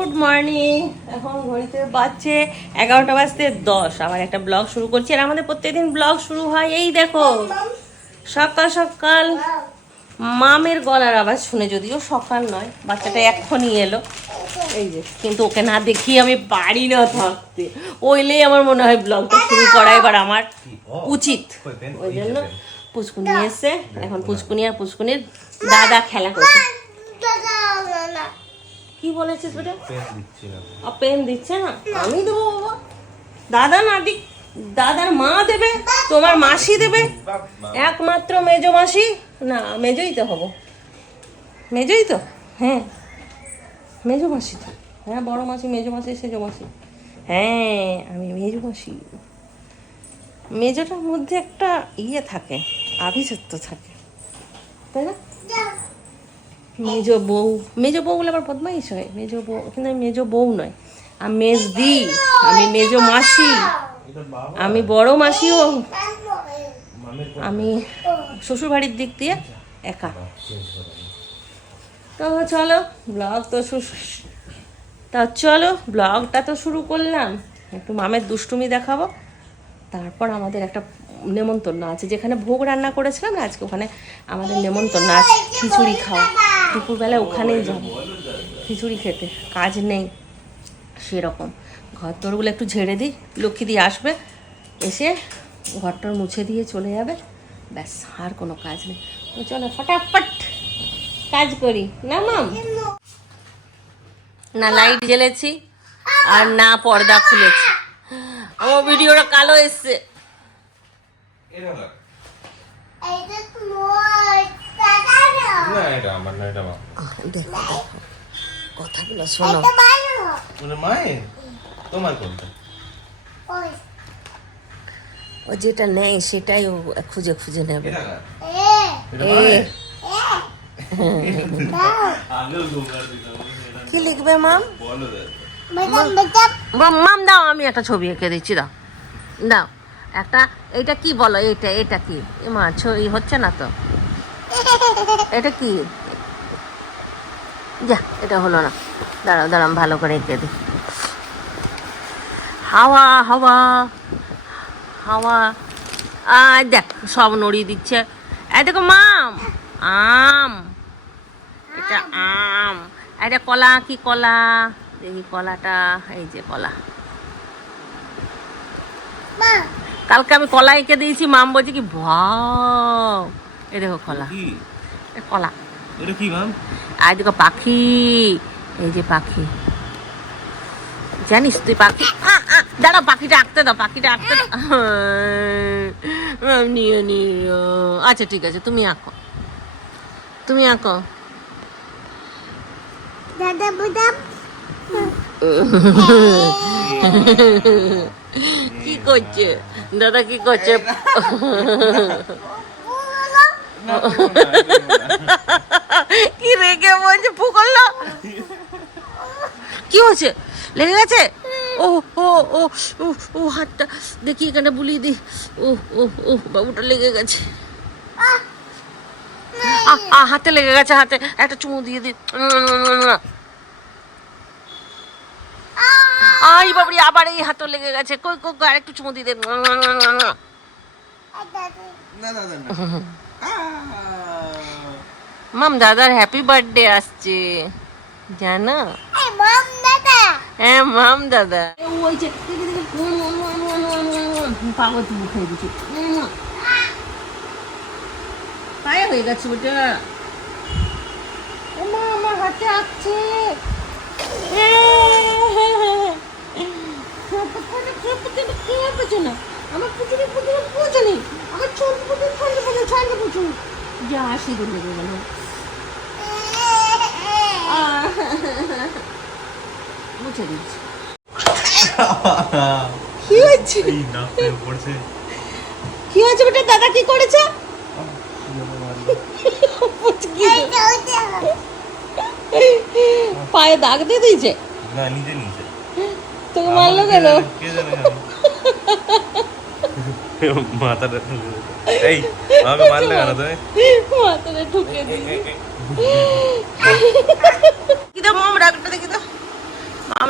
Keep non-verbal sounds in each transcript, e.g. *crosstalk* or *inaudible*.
Good morning এখন ঘড়িতে বাজছে এগারোটা বাজতে দশ। আবার একটা ব্লগ শুরু করছি আর আমাদের প্রত্যেকদিন ব্লগ শুরু হয় এই দেখো। সকাল সকাল। মামের গলার আওয়াজ শুনে যদিও সকাল নয় বাচ্চাটা এক্ষুনি এলো। এই যে কিন্তু ওকে না দেখি আমি পারি না থাকতে। ওইলেই আমার মনে হয় ব্লগটা শুরু করা এবার আমার উচিত। ওই জন্য পুচকুনি এসছে। এখন পুচকুনি আর পুচকুনির দাদা খেলা করছে। কি বলেছিস বেটা? পেন দিচ্ছে না। আমি দেবো বাবা। দাদা না দিক দাদার মা দেবে তোমার মাসি দেবে। একমাত্র মেজো মাসি। না মেজোই তো হব। মেজোই তো? হ্যাঁ। মেজো মাসি তো। হ্যাঁ বড় মাসি মেজো মাসি সেজো মাসি। হ্যাঁ আমি মেজো মাসি। মেজোটার মধ্যে একটা ইয়ে থাকে আভিজাত্য থাকে। তাই না? মেজো বউ। মেজ বউ বলে আবার বদমাইশ হয়। মেজো বউ, কিন্তু আমি মেজো বউ নয়। আমি মেজদি আমি মেজ মাসি। আমি বড় মাসিও। আমি শ্বশুরবাড়ির দিক দিয়ে একা। তো চলো ব্লগ তো তা চলো ব্লগটা তো শুরু করলাম। একটু মামের দুষ্টুমি দেখাবো। তারপর আমাদের একটা নেমন্তন্ন আছে। যেখানে ভোগ রান্না করেছিলাম না, আজকে ওখানে আমাদের নেমন্তন্ন আছে। খিচুড়ি খাওয়া দুপুরবেলা ওখানেই যাব। খিচুড়ি খেতে। কাজ নেই। সেরকম। ঘর তোরগুলো একটু ঝেড়ে দিই। লক্ষ্মী দিয়ে আসবে। এসে ঘরটার মুছে দিয়ে চলে যাবে। ব্যাস, আর কোনো কাজ নেই। চলো, ফটাফট কাজ করি। না, মাম? না, লাইট জ্বেলেছি। আর না পর্দা খুলেছি। আমার ভিডিওটা কালো এসছে। না এটা না এটা আমার দেখো দেখো কথাগুলো শোনো। মানে মায়ের? তোমার কোনটা? ও যেটা নেয় সেটাই ও খুঁজে খুঁজে নেবে। কি লিখবে মাম? মাম মাম দাও আমি একটা ছবি এঁকে দিচ্ছি দাও। দাও। একটা এটা কি বলো? এটা এটা কি? মা ছবি হচ্ছে না তো? এটা কি? যা, এটা হলো না। দাঁড়াও দাঁড়াও ভালো করে এঁকে দিই। হাওয়া হাওয়া হাওয়া। আয় দেখ, সব নড়িয়ে দিচ্ছে। এই দেখো, মাম। আম। এটা আম। এটা কলা, কি কলা? দেখি কলাটা, এই যে কলা। কালকে আমি কলা এঁকে দিয়েছি মাম বলছে কি ভাও। এই দেখো কলা। এ কলা। এটা কি মাম? আর দেখো পাখি। এই যে পাখি। জানিস তুই পাখি আ, পাখিটা আঁকতে দাও পাখিটা আঁকতে দাও। নিয়ে নিও আচ্ছা ঠিক আছে তুমি আঁকো। তুমি আঁকো। *laughs* কি করছে? দাদা কি করছে? কি রেগে বলছে? ফুকল্লা কি হয়েছে লেগে গেছে? ও ও ও ও হাতটা দেখি এখানে বুলিয়ে দি ও ও ও, বাবুটা লেগে গেছে। হাতে লেগে গেছে, হাতে। একটা চুমু দিয়ে দি আই বাবরি আবার এই হাতও লেগে গেছে। কই কই কই, আরেকটু চুমু দিয়ে দে। না দাদা না মাম দাদার হ্যাপি বার্থডে আসছে। জানো? হ্যাঁ মাম দাদা। ওই যে পাগল তুমি খেয়ে দিচ্ছি। পায়ে হয়ে গেছে ওটা। ও মা আমার হাতে আসছে আমার পুজোরে পুজোরে পুজো নেই। আমার ছোট পুজো ছোট পুজো ছোট পুজো যা সিঁদুর লেগে গেল মুছে দিচ্ছি কি হয়েছে? কি হয়েছে বেটা? দাদা কি করেছে? পায়ে দাগ দিয়ে দিয়েছে? না নিজে নিজে তোকে মারলো কেন মাথাটা এই আমাকে মারলে কেন তুমি মাথাটা ঠুকে কি দাও মাম রাগটা দেখি দাও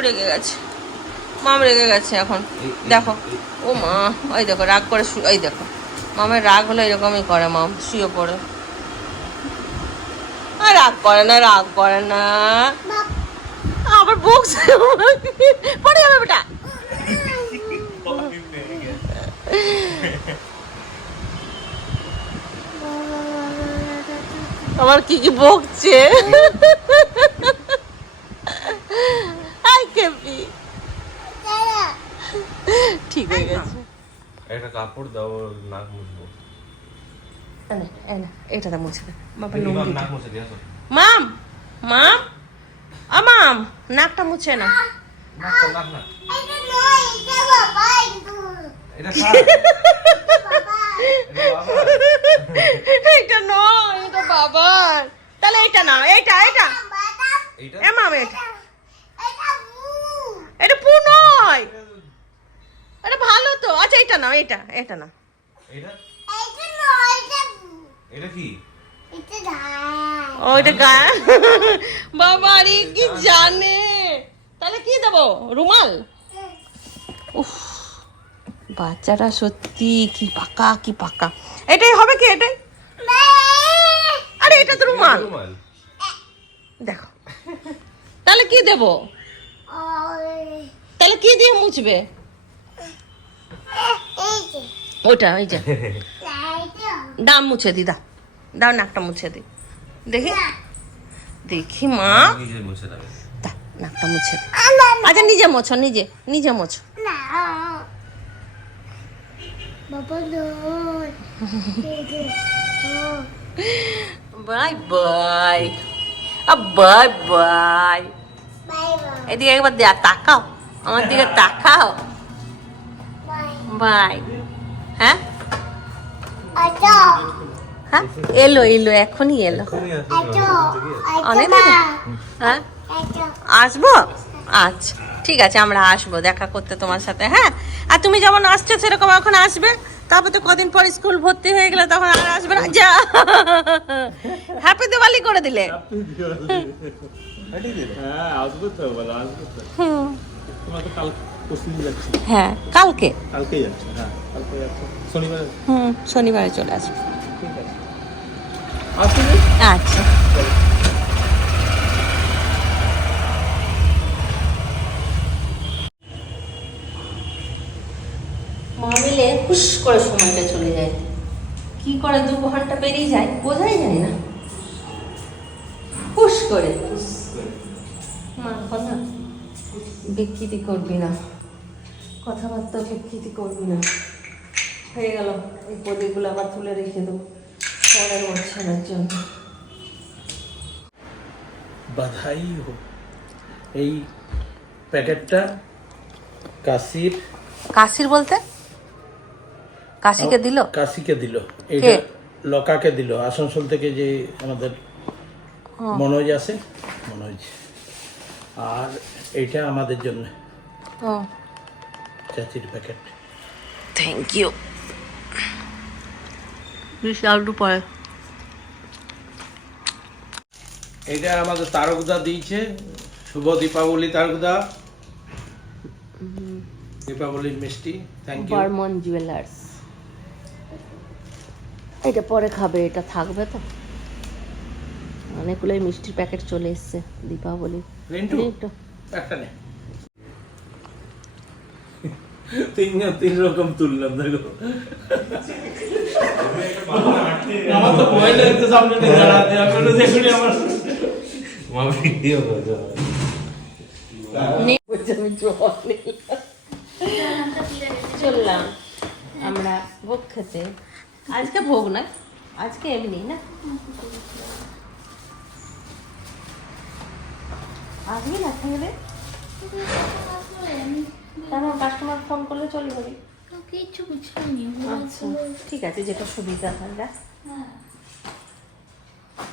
রেগে গেছে মাম রেগে গেছে এখন দেখো ও মা ওই দেখো রাগ করে ওই দেখো মামের রাগ হলো এরকমই করে মাম শুয়ে পড়ে আর রাগ করে না রাগ করে না আবার বকছে পড়ে যাবে বেটা। আমার কি কি বকছে? আই কেপি ঠিক হয়ে গেছে। একটা কাপড় দাও নাক মুছবো। এনে, এনে, এটাতে মুছে দে। বাবা লুঙ্গি মাম মাম। আ মাম নাকটা মুছে না *laughs* এটা নয় এটা বাবার। তাহলে এটা না এটা এটা। এইটা এ মাম এটা। এটা। পু নয়। এটা ভালো তো। আচ্ছা এটা না এটা এটা না এটা? এটা কি? ও এটা গায়ে বাবা রে কি জানে? তাহলে কি দেবো? রুমাল? উফ বাচ্চারা সত্যি কি পাকা কি পাকা। এটাই হবে কি এটাই? আরে এটা তো রুমাল। রুমাল। দেখো। তাহলে কি দেব? তাহলে কি দিয়ে মুছবে? ওটা ওই যে। দাম মুছে দি দাও, নাকটা মুছে দি। দেখি। দেখি, মা। নাকটা মুছে আচ্ছা নিজে মোছো, নিজে নিজে মোছো। Bye bye. Bye bye. এদিকে একবার দেখ তাকাও। আমার দিকে তাকাও। বাই। হ্যাঁ? হ্যাঁ? এলো এলো এখনই এলো। অনেক হ্যাঁ? আসব? আচ্ছা ঠিক আছে আমরা আসব দেখা করতে তোমার সাথে হ্যাঁ? আর তুমি যেমন আসছো সেরকম এখন আসবে? তারপর তো কদিন পর স্কুল ভর্তি হয়ে গেলে তখন আর আসবে না। যা। হ্যাপি দিওয়ালি করে দিলে। হ্যাঁ হ্যাঁ কালকে? যাচ্ছে হ্যাঁ শনিবার হুম শনিবারে চলে আসবে। ঠিক আছে। আসবে আচ্ছা। মা মিলে হুস করে সময়টা চলে যায়। কি করে দু ঘণ্টা পেরিয়ে যায় বোঝাই যায় না। হুস করে। মা কথা বিকৃতি করবি না। কথাবার্তা বিকৃতি করবি না। হয়ে গেল এই প্রদীপগুলো আবার তুলে রেখে দেবো। পরের বছরের জন্য বাধাই হোক। এই প্যাকেটটা কাশির কাশির বলতে? কাশিকে দিল? কাশিকে দিল। এইটা লকাকে দিল। আসানসোল থেকে যে আমাদের মনোজ আছে মনোজ। আর এইটা আমাদের জন্য। চাচির প্যাকেট। Thank you. পরে। এটা আমাদের তারকদা দিয়েছে। শুভ দীপাবলি তারকদা। দীপাবলির মিষ্টি। Thank you Barman jewellers. এটা পরে খাবে এটা থাকবে তো। অনেকগুলোই মিষ্টির প্যাকেট চলে এসছে দীপাবলি। একটা নে। তিন তিন রকম তুললাম দেখো। চললাম আমরা ভোগ খেতে। আজকে ভোগ না আজকে এমনি না? আসবি না খেয়ে তারপর কাস্টমার ফোন করলে চলে যাবি কিছু আচ্ছা ঠিক আছে যেটা সুবিধা হয় দেখ এই ব্যাগটা নিয়ে নিবি হ্যাঁ কম হ্যাঁ চলবে না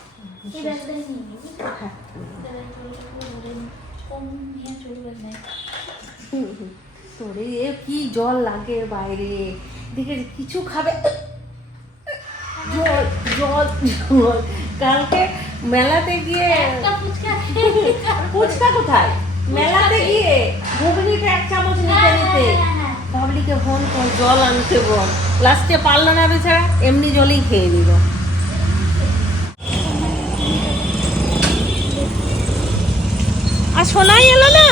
তোরে কি জল লাগে বাইরে? দেখে কিছু খাবে। জল জল জল। কালকে মেলাতে গিয়ে ফুচকা। কোথায়? মেলাতে গিয়ে ঘুগনিটা এক চামচ নিতে। নিতে পাবলিকে ফোন কর জল আনতে বল। লাস্টে পারল না বেচারা এমনি জলেই খেয়ে দিল আর সোনাই এলো না?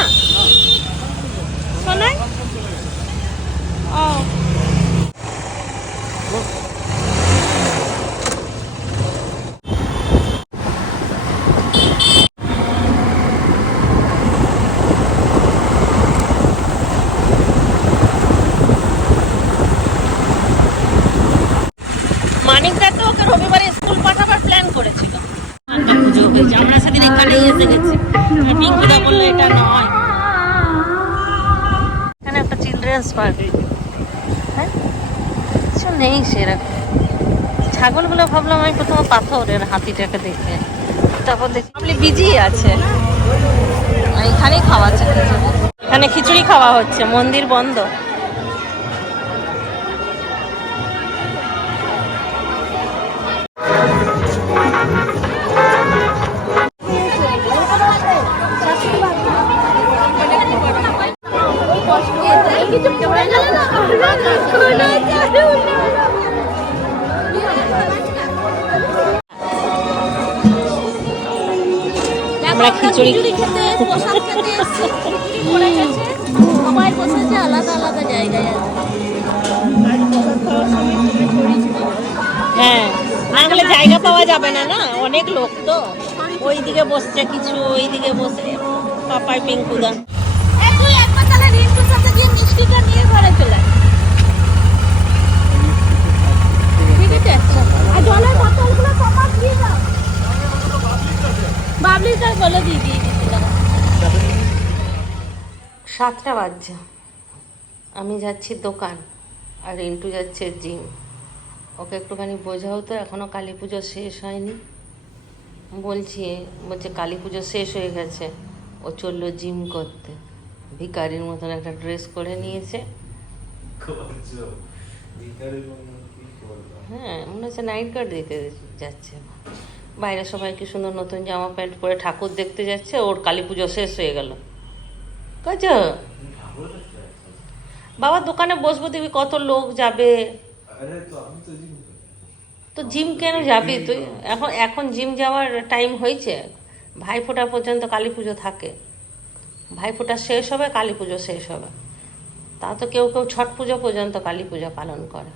কিছু নেই সেরকম। ছাগলগুলো ভাবলাম আমি প্রথমে পাথরের হাতিটাকে দেখে তারপর দেখি বিজি আছে। এখানেই খাওয়া। এখানে খিচুড়ি খাওয়া হচ্ছে, মন্দির বন্ধ। আমরা খিচুড়ি সবাই বসেছে আলাদা আলাদা জায়গায় হ্যাঁ না হলে জায়গা পাওয়া যাবে না না? অনেক লোক তো। ওই দিকে বসছে কিছু ওই দিকে বসে পাপাই পিঙ্কুদা। এই তুই একবার তাহলে রিন্টুর সাথে গিয়ে মিষ্টিটা নিয়ে ঘরে চলে ঠিক আছে আর জলের বোতলগুলো সমাজ দিয়ে দাও। বাবলিটা বলে দিয়ে দিয়ে সাতটা বাজছে। আমি যাচ্ছি দোকান আর ইন্টু যাচ্ছে জিম। ওকে একটুখানি বোঝাও তো এখনও কালী পুজো শেষ হয়নি। বলছি বলছে কালী পুজো শেষ হয়ে গেছে ও চলল জিম করতে। ভিকারির মতন একটা ড্রেস করে নিয়েছে। হ্যাঁ মনে হচ্ছে নাইট গার্ড দিতে যাচ্ছে। বাইরে সবাই কি সুন্দর নতুন জামা প্যান্ট পরে ঠাকুর দেখতে যাচ্ছে, ওর কালী পুজো শেষ হয়ে গেল। বাবা, দোকানে বসবো দেখবি কত লোক যাবে। তো জিম কেন যাবি? তুই এখন এখন জিম যাওয়ার টাইম হয়েছে। ভাইফোঁটা পর্যন্ত কালী পুজো থাকে। ভাইফোঁটা শেষ হবে, কালী পুজো শেষ হবে। তা তো কেউ কেউ ছট পুজো পর্যন্ত কালী পুজো পালন করে।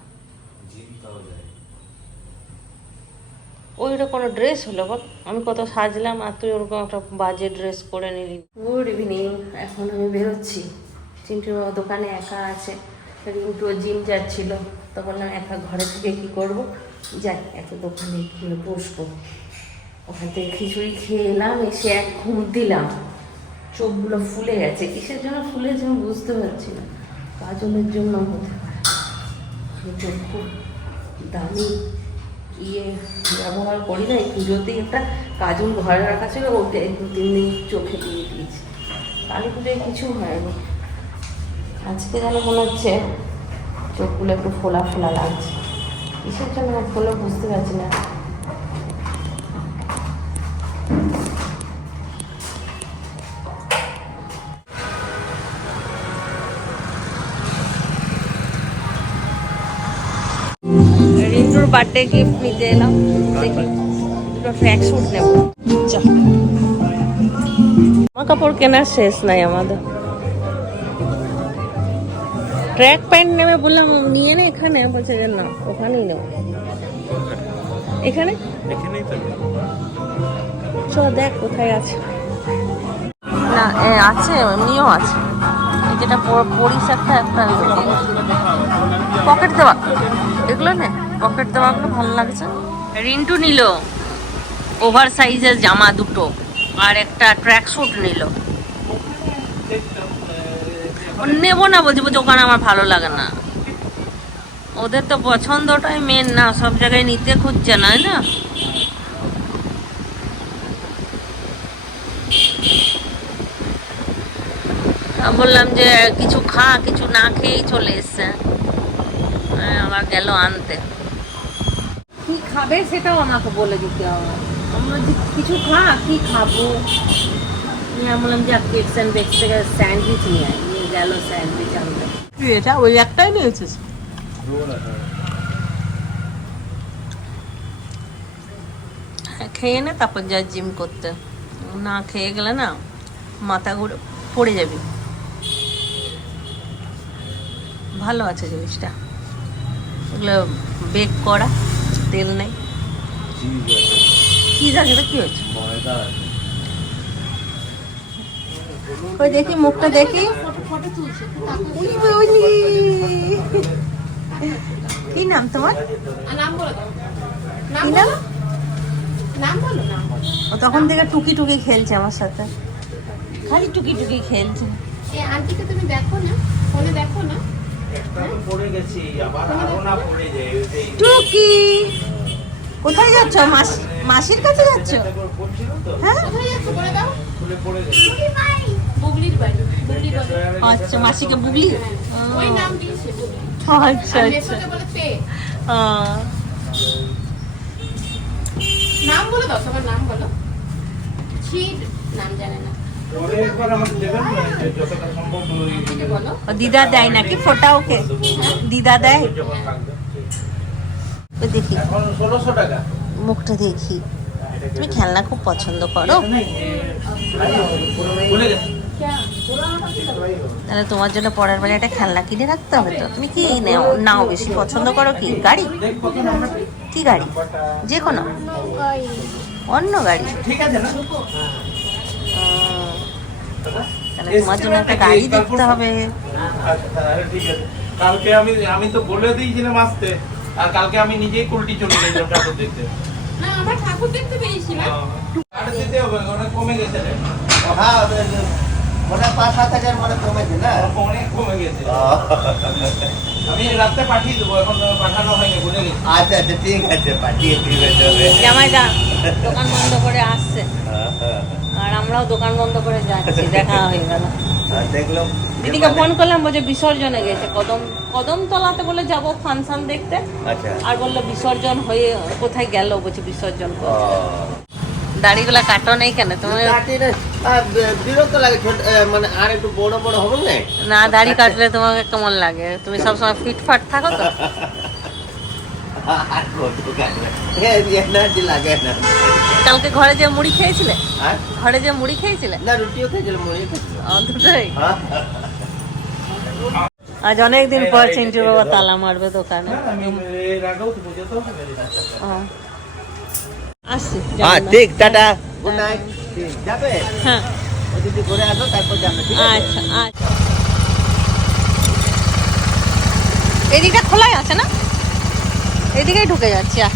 ওইটা কোনো ড্রেস হলো বল আমি কত সাজলাম আর তুই ওরকম একটা বাজে ড্রেস পরে নিলি। গুড ইভিনিং এখন আমি বেরোচ্ছি। চিন্টু দোকানে একা আছে। রিন্টু জিম যাচ্ছিল। তো বললাম, একা ঘরে থেকে কি করব? যাই এত দোকানে গিয়ে বসবো। ওখান থেকে খিচুড়ি খেয়ে এলাম, এসে এক ঘুম দিলাম। চোখগুলো ফুলে গেছে। কিসের জন্য ফুলেছে আমি বুঝতে পারছি না। কাজলের জন্য হতে পারে। চোখ খুব দামি। ইয়ে ব্যবহার করি না, এই পুজোতেই একটা কাজল ঘরে রাখা ছিল ওটা দু তিন দিন চোখে দিয়ে দিয়েছি। কালী পুজোয় কিছু হয়নি। আজকে যেন মনে হচ্ছে চোখগুলো একটু ফোলা ফোলা লাগছে। কিসের জন্য ফোলা বুঝতে পারছি না। বার্থডে গিফট নিতে এলাম। দেখি দুটো ট্র্যাক স্যুট নেব। জামা কাপড় কেনার শেষ নাই আমাদের। ট্র্যাক প্যান্ট নেবে বললাম নিয়ে নে এখানে। বলছে যে না ওখানেই নেব। এখানে? চ দেখ কোথায় আছে। না এ, আছে এমনিও আছে। যেটা পরিস একটা একটা পকেট দেওয়া। এগুলো নে। পকেট দেওয়াগুলো ভালো লাগছে। রিন্টু নিল ওভার সাইজের জামা দুটো আর একটা ট্র্যাক স্যুট নিল। নেব না বলছি বলছি ওখানে আমার ভালো লাগে না। ওদের তো পছন্দটাই মেন না সব জায়গায় নিতে খুঁজছে না? না বললাম যে কিছু খা কিছু না খেয়েই চলে এসছে। হ্যাঁ, আবার গেল আনতে। খাবে সেটাও আমাকে বলে দিতে হবে। আমরা যে কিছু খা কি খাব? আমি বললাম যে কেকস অ্যান্ড বেকস থেকে স্যান্ডউইচ নিয়ে আয়। নিয়ে গেল স্যান্ডউইচ আনতে। এটা ওই একটাই নিয়েছিস? হ্যাঁ, খেয়ে নে তারপর যা জিম করতে। না খেয়ে গেলে না মাথা ঘুরে পড়ে যাবি। ভালো আছে জিনিসটা। এগুলো বেক করা। তেল নেই। চিজ আছে তো কি হয়েছে? ওই দেখি মুখটা দেখি। কি নাম তোমার? কি নাম? ও তখন থেকে টুকি টুকি খেলছে আমার সাথে। খালি টুকি টুকি খেলছে। আন্টিকে তুমি দেখো না ফোনে দেখো না। টুকি। কোথায় যাচ্ছ? মাস মাসির কাছে যাচ্ছ? হ্যাঁ? আচ্ছা মাসিকে বুগলি আচ্ছা আচ্ছা। নাম বলে সবার নাম বলো। নাম জানে না। দিদা দেয় নাকি? ফোটা ওকে দিদা দেয়? দেখি। মুখটা দেখি। তুমি খেলনা খুব পছন্দ করো। তাহলে তোমার জন্য পরের বেলা একটা খেলনা কিনে রাখতে হবে তো। তুমি কি নাও? নাও বেশি পছন্দ করো কি? গাড়ি? কি গাড়ি? যে কোনো? অন্য গাড়ি। ঠিক আছে তাহলে তোমার জন্য একটা গাড়ি দেখতে হবে। আচ্ছা, ঠিক আছে। কালকে আমি আমি তো বলে দিয়েছিলাম আসতে। আর কালকে আমি নিজেই কুলটি চলে ঠাকুর দেখতে। না আমরা ঠাকুর দেখতে পেয়েছিলাম আর দিতে হবে অনেক কমে গেছে রে। হ্যাঁ মানে পাঁচ সাত হাজার মানে কমেছে না? অনেক কমে গেছে। আমি রাত্রে পাঠিয়ে দেবো এখন পাঠানো হয়নি ভুলে গেছি। আচ্ছা আচ্ছা ঠিক আছে পাঠিয়ে দিবে তবে। জামাই দা দোকান বন্ধ করে আসছে। আর আমরাও দোকান বন্ধ করে যাচ্ছি দেখা হয়ে গেল। দিদিকে ফোন করলাম বলছে বিসর্জনে গেছে কদম কদম তলাতে বলে যাব ফাংশন দেখতে। আচ্ছা। আর বলল বিসর্জন হয়ে কোথায় গেল বলছে বিসর্জন। করতে। কাটো নেই কেন? তুমি বিরক্ত লাগে মানে আর একটু বড় বড় হবে না? না দাড়ি কাটলে তোমাকে কেমন লাগে? তুমি সবসময় ফিটফাট থাকো তো *laughs* আর কত কাটবে এ, এনার্জি লাগে না কালকে ঘরে যে মুড়ি খেয়েছিলে? ঘরে যে মুড়ি খেয়েছিলে? না রুটিও খেয়েছিল মুড়িও খেয়েছিল ও, দুটোই হ্যাঁ আজ অনেকদিন পর চিন্টু বাবা তালা মারবে দোকানে। আসছি হ্যাঁ ঠিক টাটা। গুড নাইট যাবে? হ্যাঁ। ঘুরে আসো তারপর যাবে আচ্ছা আচ্ছা। এদিকটা খোলাই আছে না? এদিকেই ঢুকে যাচ্ছি আহ।